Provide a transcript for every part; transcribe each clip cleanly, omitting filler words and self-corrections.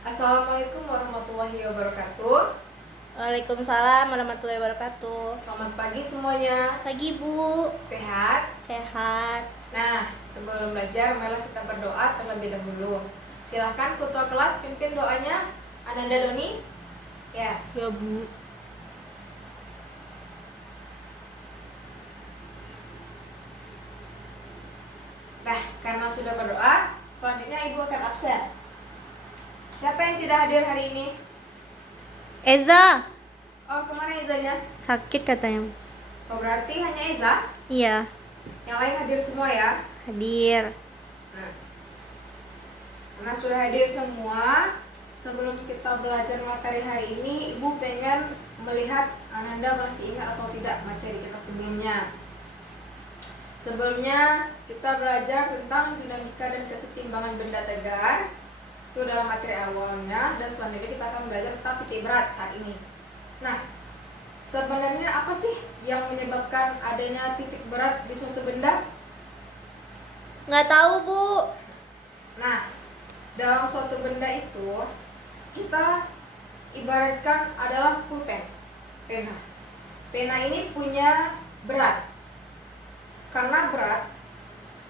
Assalamualaikum warahmatullahi wabarakatuh. Waalaikumsalam warahmatullahi wabarakatuh. Selamat pagi semuanya. Pagi Bu. Sehat? Sehat. Nah, sebelum belajar, marilah kita berdoa terlebih dahulu. Silahkan ketua kelas pimpin doanya. Ananda Doni. Ya. Ya Bu. Nah, karena sudah berdoa, selanjutnya Ibu akan absen. Siapa yang tidak hadir hari ini? Eza. Oh, kemana Ezanya? Sakit katanya. Oh, berarti hanya Eza? Iya. Yang lain hadir semua ya? Hadir. Nah, karena sudah hadir semua, sebelum kita belajar materi hari ini, Ibu pengen melihat Ananda masih ingat atau tidak materi kita sebelumnya. Sebelumnya kita belajar tentang dinamika dan kesetimbangan benda tegar. Itu dalam materi awalnya, dan selanjutnya kita akan belajar tentang titik berat saat ini. Nah, sebenarnya apa sih yang menyebabkan adanya titik berat di suatu benda? Nggak tahu Bu. Nah, dalam suatu benda itu kita ibaratkan adalah pulpen, pena. Pena ini punya berat. Karena berat,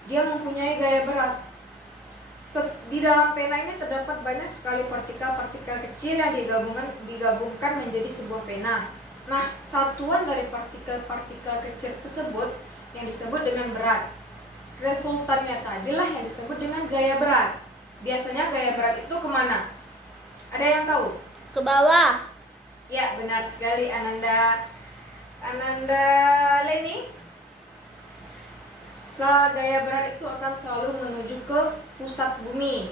dia mempunyai gaya berat. Di dalam pena ini terdapat banyak sekali partikel-partikel kecil yang digabungkan menjadi sebuah pena. Nah, satuan dari partikel-partikel kecil tersebut yang disebut dengan berat. Resultannya tadilah yang disebut dengan gaya berat. Biasanya gaya berat itu kemana? Ada yang tahu? Ke bawah. Ya, benar sekali Ananda Leni. Gaya berat itu akan selalu menuju ke pusat bumi.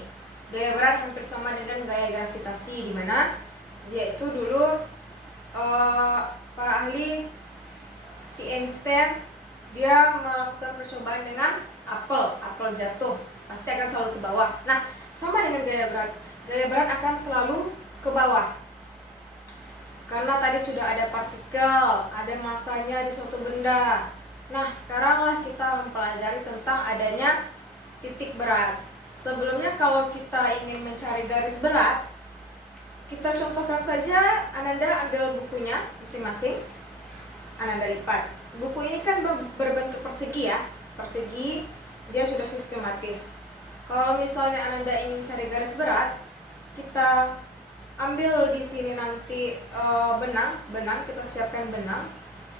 Gaya berat hampir sama dengan gaya gravitasi, di mana dia itu dulu para ahli si Einstein dia melakukan percobaan dengan apel jatuh pasti akan selalu ke bawah. Nah, sama dengan gaya berat akan selalu ke bawah karena tadi sudah ada partikel, ada masanya di suatu benda. Nah, sekaranglah kita mempelajari tentang adanya titik berat. Sebelumnya kalau kita ingin mencari garis berat, kita contohkan saja, Ananda ambil bukunya masing-masing, Ananda lipat. Buku ini kan berbentuk persegi ya, persegi, dia sudah sistematis. Kalau misalnya Ananda ingin cari garis berat, kita ambil di sini nanti benang, kita siapkan benang.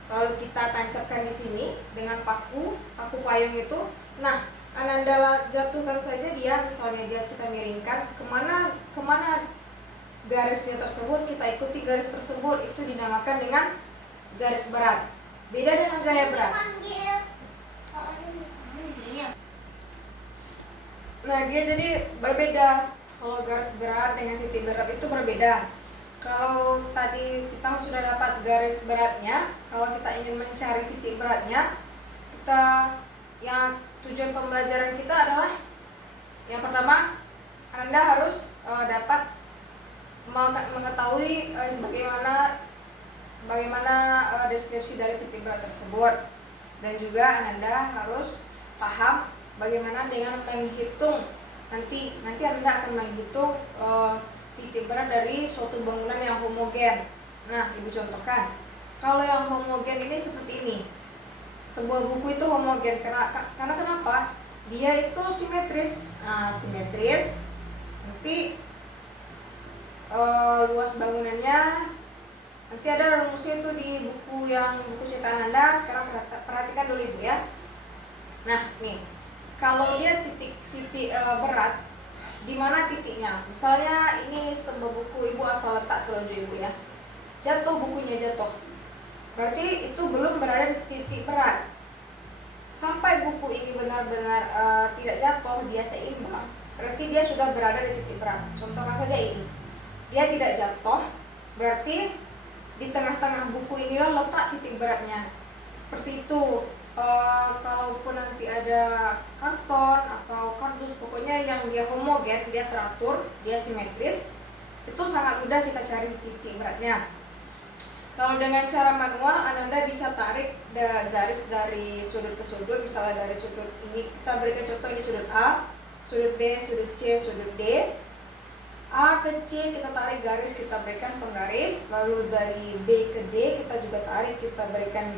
Lalu kita tancapkan di sini dengan paku payung itu. Nah, Ananda jatuhkan saja dia, misalnya kita miringkan kemana garisnya tersebut, kita ikuti garis tersebut, itu dinamakan dengan garis berat. Beda dengan gaya berat. Nah, dia jadi berbeda. Kalau garis berat dengan titik berat itu berbeda. Kalau tadi kita sudah dapat garis beratnya, kalau kita ingin mencari titik beratnya, tujuan pembelajaran kita adalah yang pertama, Anda harus dapat mengetahui bagaimana deskripsi dari titik berat tersebut, dan juga Anda harus paham bagaimana dengan menghitung nanti Anda akan menghitung titik berat dari suatu bangunan yang homogen. Nah, Ibu contohkan. Kalau yang homogen ini seperti ini. Sebuah buku itu homogen karena kenapa? Dia itu simetris. Nah, simetris. Nanti luas bangunannya. Nanti ada rumusnya itu di buku cetakan Anda. Sekarang perhatikan dulu Ibu ya. Nah, nih. Kalau dia titik berat, di mana titiknya? Misalnya ini sebuah buku, Ibu asal letak ke lonjong Ibu ya. Bukunya jatuh. Berarti itu belum berada di titik berat. Sampai buku ini benar-benar tidak jatuh, dia seimbang, berarti dia sudah berada di titik berat. Contohkan saja ini. Dia tidak jatuh, berarti di tengah-tengah buku inilah letak titik beratnya. Seperti itu. Kalaupun nanti ada karton atau kardus, pokoknya yang dia homogen, dia teratur, dia simetris, itu sangat mudah kita cari titik beratnya. Kalau dengan cara manual, Ananda bisa tarik garis dari sudut ke sudut. Misalnya dari sudut ini, kita berikan contoh ini sudut A, sudut B, sudut C, sudut D. A ke ke C kita tarik garis, kita berikan penggaris. Lalu dari B ke D kita juga tarik, kita berikan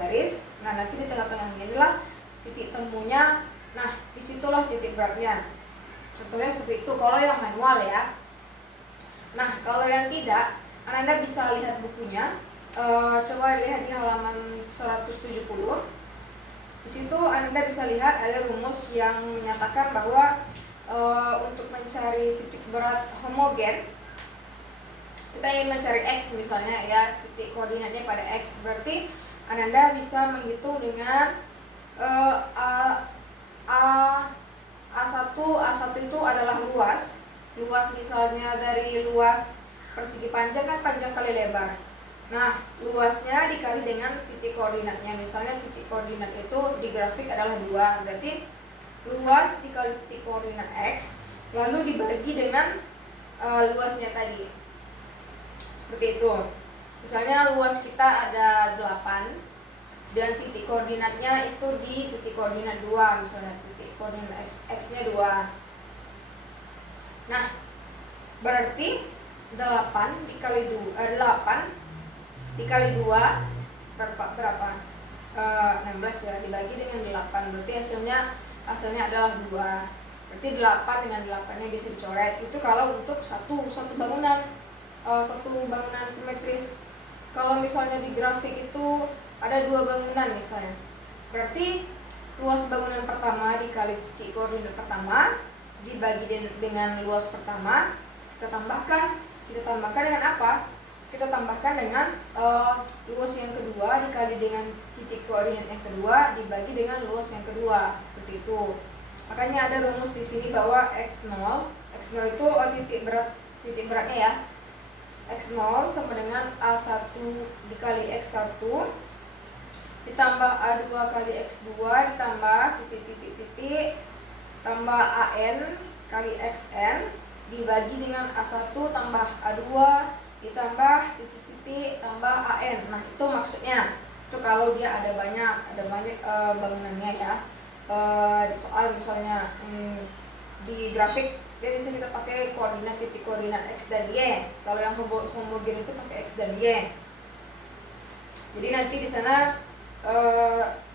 garis. Nah nanti di tengah-tengahnya inilah titik temunya. Nah disitulah titik beratnya. Contohnya seperti itu kalau yang manual ya. Nah kalau yang tidak, Anda bisa lihat bukunya. Coba lihat di halaman 170. Di situ Anda bisa lihat ada rumus yang menyatakan bahwa untuk mencari titik berat homogen, kita ingin mencari X misalnya ya, titik koordinatnya pada X, berarti Anda bisa menghitung dengan A1 itu adalah luas misalnya dari luas persegi panjang kan panjang kali lebar. Nah luasnya dikali dengan titik koordinatnya, misalnya titik koordinat itu di grafik adalah 2, berarti luas dikali titik koordinat X lalu dibagi dengan luasnya tadi, seperti itu. Misalnya luas kita ada 8 dan titik koordinatnya itu di titik koordinat 2, misalnya titik koordinat X nya 2. Nah berarti 8 dikali 2 berapa? 16 ya, dibagi dengan 8, berarti hasilnya adalah 2. Berarti 8 dengan 8-nya bisa dicoret. Itu kalau untuk satu bangunan, satu bangunan simetris. Kalau misalnya di grafik itu ada 2 bangunan misalnya, berarti luas bangunan pertama dikali titik koordinat pertama dibagi dengan luas pertama, kita tambahkan dengan apa? Kita tambahkan dengan luas yang kedua dikali dengan titik koordinat yang kedua dibagi dengan luas yang kedua, seperti itu. Makanya ada rumus di sini bahwa x0 itu titik beratnya ya. X0 sama dengan A1 dikali X1 ditambah A2 kali X2 ditambah titik tambah AN kali XN dibagi dengan A1 tambah A2 ditambah titik tambah AN. Nah itu maksudnya, itu kalau dia ada banyak bangunannya ya. Di soal misalnya di grafik dia bisa kita pakai koordinat titik koordinat X dan Y. Kalau yang homogen itu pakai X dan Y. Jadi nanti di sana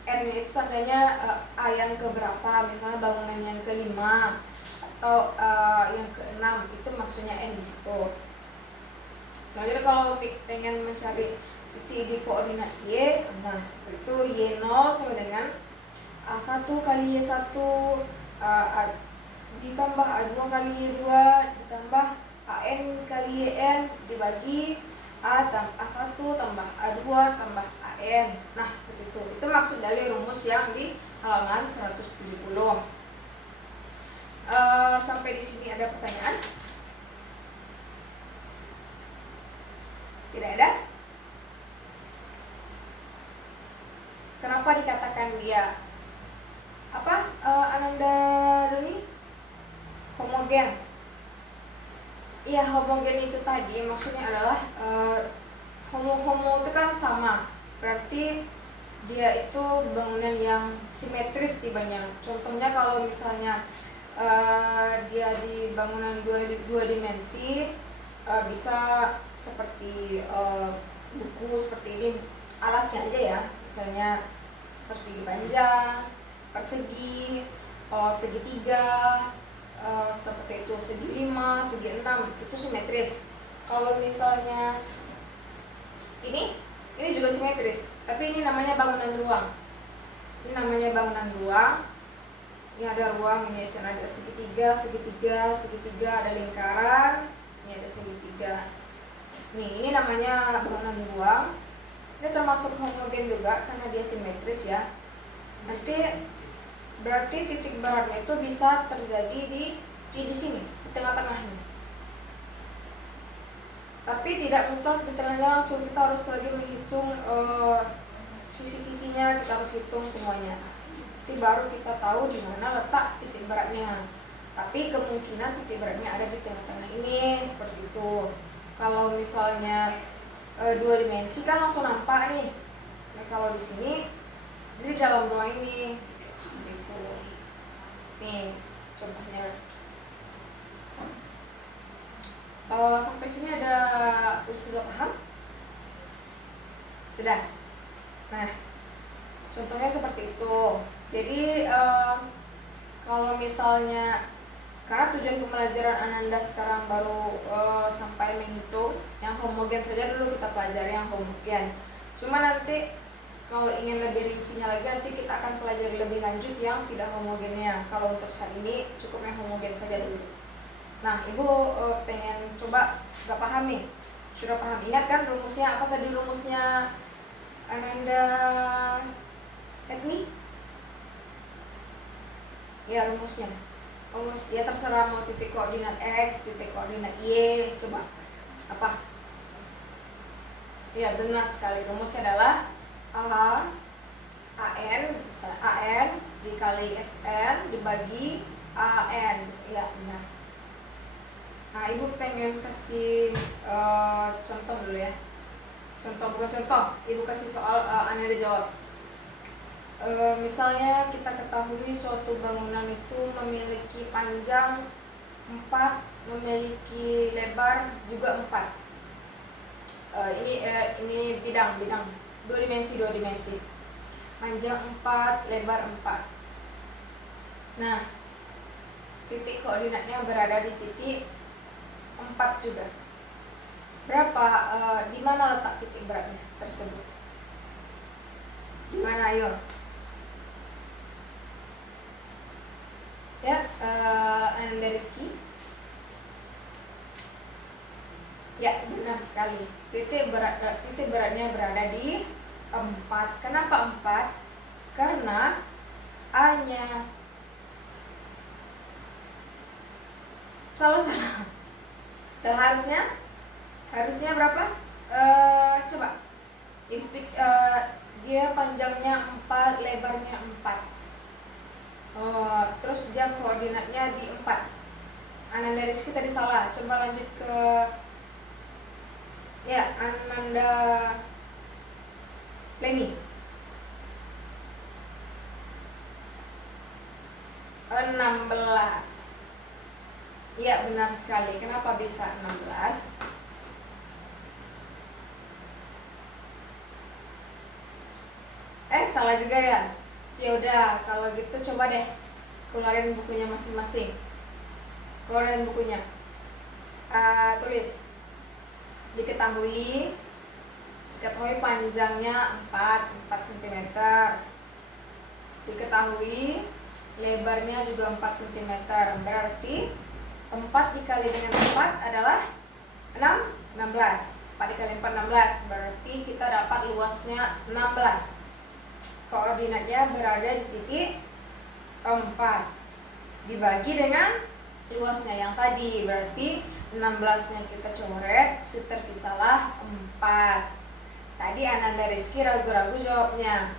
N itu tandanya A yang keberapa, misalnya bangunan yang ke-5 atau yang ke-6, itu maksudnya N di situ. Lalu kalau pengen mencari titik di koordinat Y, nah seperti itu, Y0 sama dengan A1 kali Y1 ditambah A2 kali Y2 ditambah AN kali YN dibagi A1 tambah A2 tambah AN. Nah seperti itu. Itu maksud dari rumus yang di halaman 170. Sampai di sini ada pertanyaan? Tidak ada? Kenapa dikatakan dia Ananda Doni homogen? Iya, homogen itu tadi maksudnya adalah homo itu kan sama, berarti dia itu bangunan yang simetris tibanya. Contohnya kalau misalnya dia di bangunan dua dimensi, bisa seperti buku seperti ini, alasnya aja ya, misalnya persegi panjang, persegi, segitiga, seperti itu, segi 5, segi 6, itu simetris. Kalau misalnya ini juga simetris, tapi ini namanya bangunan ruang. Ini namanya bangunan ruang. Ini ada ruang, ini ada segitiga, ada lingkaran, ini ada segitiga. Ini namanya bangunan ruang. Ini termasuk homogen juga karena dia simetris ya. Nanti berarti titik beratnya itu bisa terjadi di sini, di tengah-tengahnya. Tapi tidak mutlak di tengahnya langsung, kita harus lagi menghitung sisi-sisinya, kita harus hitung semuanya. Nanti baru kita tahu di mana letak titik beratnya. Tapi kemungkinan titik beratnya ada di tengah-tengah ini, seperti itu. Kalau misalnya 2 dimensi kan langsung nampak nih. Nah kalau di sini, di dalam ruang ini. Nih contohnya. Sampai sini sudah paham? Sudah. Nah, contohnya seperti itu. Jadi kalau misalnya, karena tujuan pembelajaran Ananda sekarang baru sampai menghitung yang homogen saja, dulu kita pelajari yang homogen. Cuma nanti kalau ingin lebih rincinya lagi, nanti kita akan pelajari lebih lanjut yang tidak homogennya. Kalau untuk saat ini cukup yang homogen saja dulu. Nah, Ibu pengen coba, gak paham nih? Sudah paham? Ingat kan rumusnya? Apa tadi rumusnya Ananda Etni? Ya, rumus ya terserah, mau titik koordinat X, titik koordinat Y, coba apa? Ya, benar sekali, rumusnya adalah AN, misalnya AN dikali SN dibagi AN, ya benar. Nah, Ibu pengen kasih contoh dulu ya. Bukan contoh, Ibu kasih soal, Anda jawab. Misalnya kita ketahui suatu bangunan itu memiliki panjang 4, memiliki lebar juga 4. Ini bidang 2 dimensi. Panjang 4, lebar 4. Nah, titik koordinatnya berada di titik 4 juga. Berapa, di mana letak titik beratnya tersebut? Di mana, ayo? Ya, Anda Rizky. Ya, benar sekali. Titik beratnya berada di 4. Kenapa 4? Karena A-nya salah. Dan harusnya berapa? Coba Ibu dia panjangnya 4, lebarnya 4. Terus dia koordinatnya di 4. Ananda Rizky tadi salah. Coba lanjut ke Ananda Leni. 16. Iya, benar sekali. Kenapa bisa 16? Salah juga ya? Ya udah, kalau gitu coba deh keluarin bukunya masing-masing. Keluarin bukunya. Tulis. Diketahui panjangnya 4 cm. Diketahui lebarnya juga 4 cm. Berarti 4 dikali dengan 4 adalah 16. 4 dikali 4, 16. Berarti kita dapat luasnya 16. Koordinatnya berada di titik 4 dibagi dengan luasnya yang tadi. Berarti 16 nya kita coret, tersisalah 4. Tadi Ananda Rizky ragu-ragu jawabnya.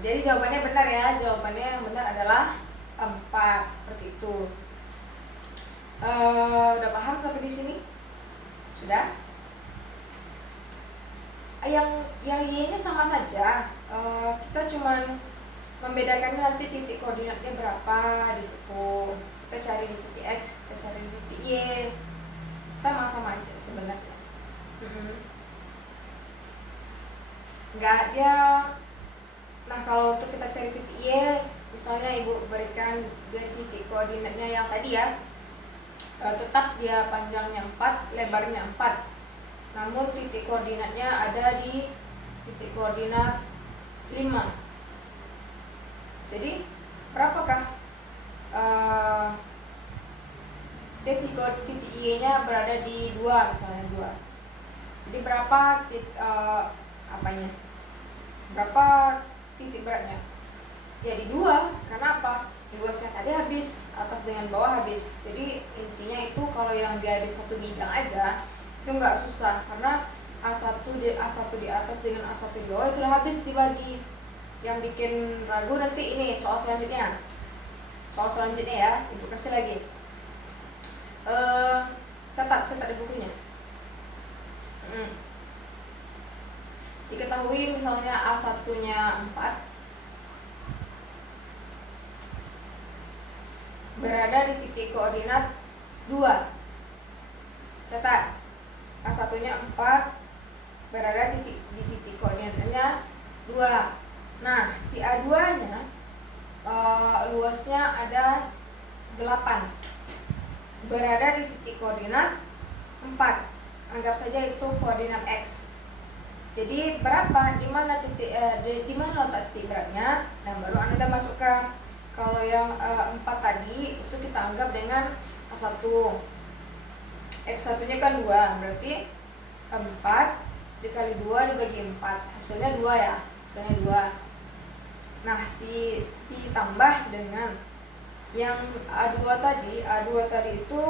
Jadi jawabannya benar ya. Jawabannya yang benar adalah 4. Seperti itu. Udah paham sampai di sini? Sudah? Yang Y-nya sama saja. Kita cuman membedakannya nanti titik koordinatnya berapa di situ. Kita cari di titik X, kita cari di titik Y. Sama-sama aja sebenarnya. Nggak ada. Nah, kalau untuk kita cari titik Y, misalnya Ibu berikan dia titik koordinatnya yang tadi ya, tetap dia panjangnya 4, lebarnya 4. Namun titik koordinatnya ada di titik koordinat 5. Jadi berapakah titik Y-nya berada di 2, misalnya 2. Jadi berapa berapa titik beratnya? Ya di 2. Karena apa? Luasnya tadi habis, atas dengan bawah habis. Jadi intinya itu kalau yang dia di satu bidang aja itu nggak susah, karena A1 di atas dengan A1 di bawah itu udah habis dibagi. Yang bikin ragu nanti ini soal selanjutnya. Ya, Ibu kasih lagi. Catat di bukunya. Diketahui misalnya A1-nya 4 berada di titik koordinat 2. Catat, A1-nya 4, berada di titik koordinatnya 2. Nah, si A2-nya luasnya ada 8, berada di titik koordinat 4. Anggap saja itu koordinat X. Jadi berapa, di mana letak titik beratnya? Nah, baru Anda masukkan. Kalau yang 4 tadi itu kita anggap dengan A1. X1-nya kan 2, berarti 4 dikali 2 dibagi 4, hasilnya 2 ya, hasilnya 2. Nah, ditambah dengan yang A2 tadi itu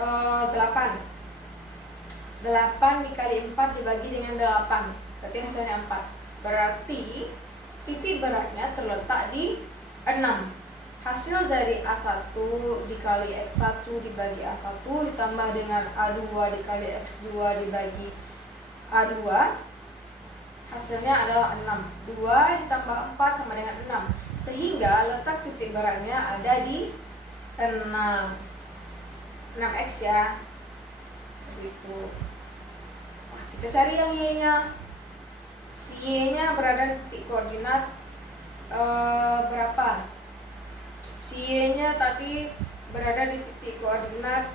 8 dikali 4 dibagi dengan 8, berarti hasilnya 4. Berarti titik beratnya terletak di 6. Hasil dari A1 dikali X1 dibagi A1 ditambah dengan A2 dikali X2 dibagi A2, hasilnya adalah 6. 2 ditambah 4 sama dengan 6, sehingga letak titik beratnya ada di 6x ya, seperti itu. Nah, kita cari yang Y-nya. Si Y-nya berada di titik koordinat berapa? Si Y-nya tadi berada di titik koordinat,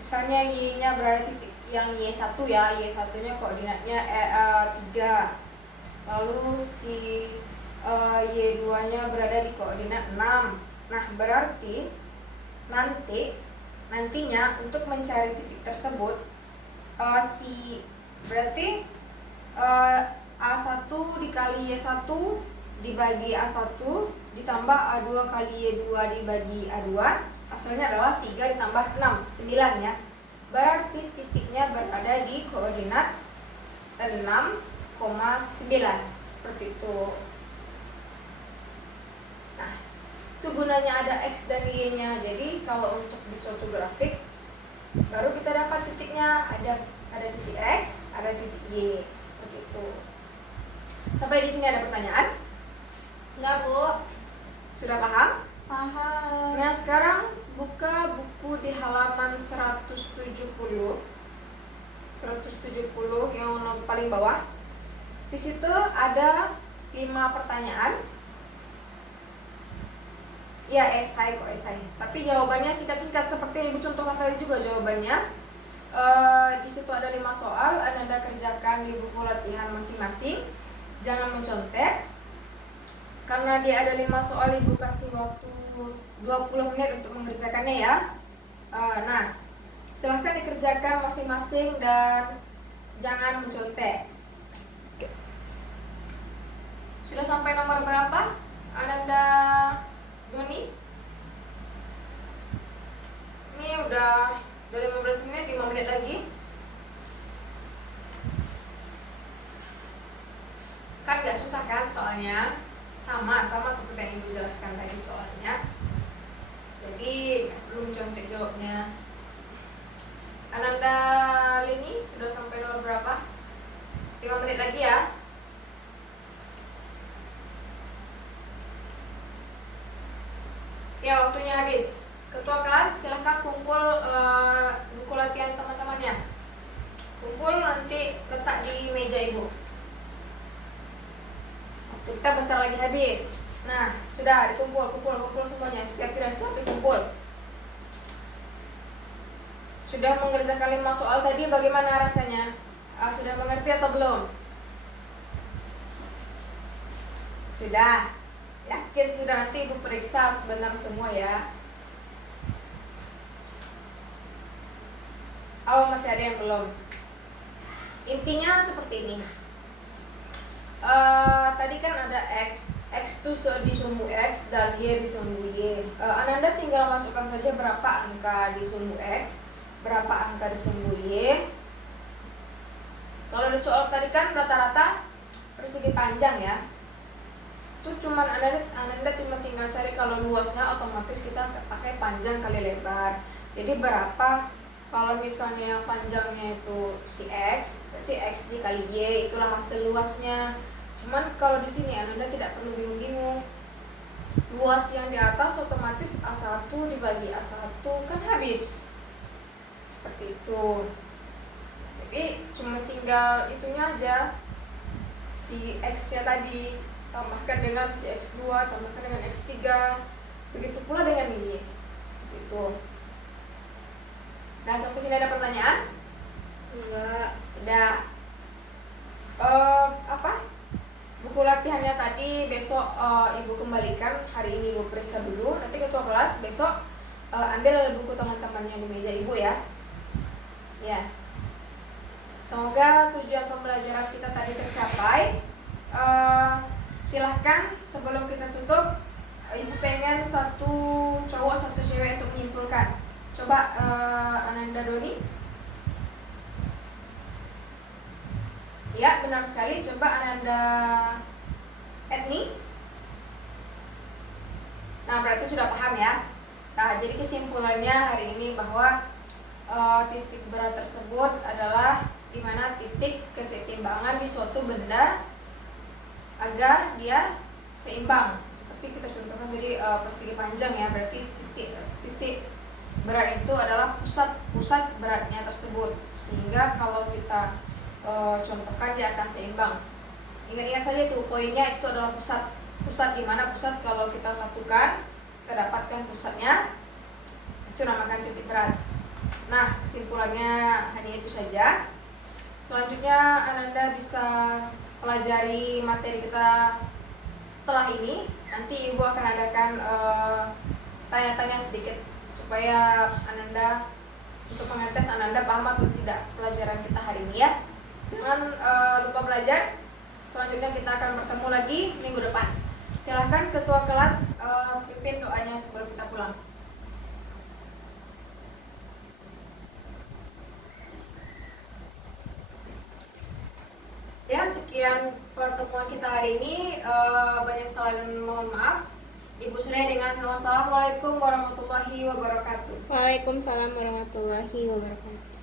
misalnya Y-nya berada di titik yang Y1 ya, Y1-nya koordinatnya 3. Lalu si Y2-nya berada di koordinat 6. Nah, berarti nantinya untuk mencari titik tersebut berarti A1 dikali Y1 dibagi A1 ditambah A2 kali Y2 dibagi A2, hasilnya adalah 3 ditambah 6, 9 ya. Berarti titiknya berada di koordinat 6,9, seperti itu. Nah, itu gunanya ada X dan Y-nya. Jadi kalau untuk di suatu grafik baru kita dapat titiknya, ada titik X, ada titik Y, seperti itu. Sampai di sini ada pertanyaan? Enggak, Bu. Sudah paham? Paham. Nah, sekarang buka buku di halaman 170 yang paling bawah. Di situ ada 5 pertanyaan. Ya, esai. Tapi jawabannya singkat-singkat seperti yang Ibu contohkan tadi juga jawabannya. Di situ ada 5 soal, Anda kerjakan di buku latihan masing-masing. Jangan mencontek. Karena dia ada 5 soal, Ibu kasih waktu 20 menit untuk mengerjakannya ya. Nah, silahkan dikerjakan masing-masing dan jangan mencontek. Sudah sampai nomor berapa, Ananda Doni? Ini udah 15 menit, 5 menit lagi. Kan gak susah kan soalnya? Sama seperti yang Ibu jelaskan tadi soalnya. Jadi belum contek jawabnya. Ananda Lini sudah sampai nomor berapa? 5 menit lagi ya. Ya, waktunya habis. Ketua kelas silahkan kumpul buku latihan teman-temannya. Kumpul, nanti letak di meja Ibu. Waktu kita bentar lagi habis. Nah, sudah dikumpul semuanya. Siap tidak siap dikumpul. Sudah mengerjakan 5 soal tadi, bagaimana rasanya? Sudah mengerti atau belum? Sudah. Yakin sudah, nanti Ibu periksa sebenarnya semua ya. Oh, masih ada yang belum. Intinya seperti ini. Tadi kan ada X itu di sumbu X dan Y di sumbu Y. Ananda tinggal masukkan saja berapa angka di sumbu X, berapa angka di sumbu Y. Kalau di soal tadi kan rata-rata persegi panjang ya. Itu cuman Ananda tinggal cari kalau luasnya, otomatis kita pakai panjang kali lebar. Jadi berapa, kalau misalnya yang panjangnya itu si X, berarti X dikali Y, itulah hasil luasnya. Cuman kalau di sini Anda tidak perlu bingung-bingung. Luas yang di atas otomatis A1 dibagi A1 kan habis. seperti itu. Jadi cuma tinggal itunya aja, si X nya tadi tambahkan dengan si X2, tambahkan dengan X3, begitu pula dengan ini, seperti itu. Nah, sampai sini ada pertanyaan? Enggak. Tidak. Buku latihannya tadi besok ibu kembalikan, hari ini ibu periksa dulu, nanti ketua kelas besok ambil buku teman-temannya di meja ibu ya. Ya. Semoga tujuan pembelajaran kita tadi tercapai. Silahkan sebelum kita tutup, ibu pengen satu cowok satu cewek untuk menyimpulkan. Coba Ananda Doni. Ya, benar sekali. Coba Ananda Etni. Nah, berarti sudah paham ya. Nah, jadi kesimpulannya hari ini bahwa titik berat tersebut adalah di mana titik keseimbangan di suatu benda agar dia seimbang. Seperti kita contohkan tadi persegi panjang ya, berarti titik berat itu adalah pusat beratnya tersebut. Sehingga kalau kita contohkan dia akan seimbang. Ingat-ingat saja tuh poinnya, itu adalah pusat di mana pusat kalau kita satukan kita dapatkan pusatnya, itu namakan titik berat. Nah, kesimpulannya hanya itu saja. Selanjutnya Ananda bisa pelajari materi kita setelah ini. Nanti ibu akan adakan tanya-tanya sedikit supaya Ananda, untuk mengetes Ananda paham atau tidak pelajaran kita hari ini ya. Jangan lupa belajar. Selanjutnya kita akan bertemu lagi minggu depan. Silahkan ketua kelas pimpin doanya sebelum kita pulang. Ya, sekian pertemuan kita hari ini. Banyak salah dan mohon maaf. Ibu Surya dengan wassalamualaikum warahmatullahi wabarakatuh. Waalaikumsalam warahmatullahi wabarakatuh.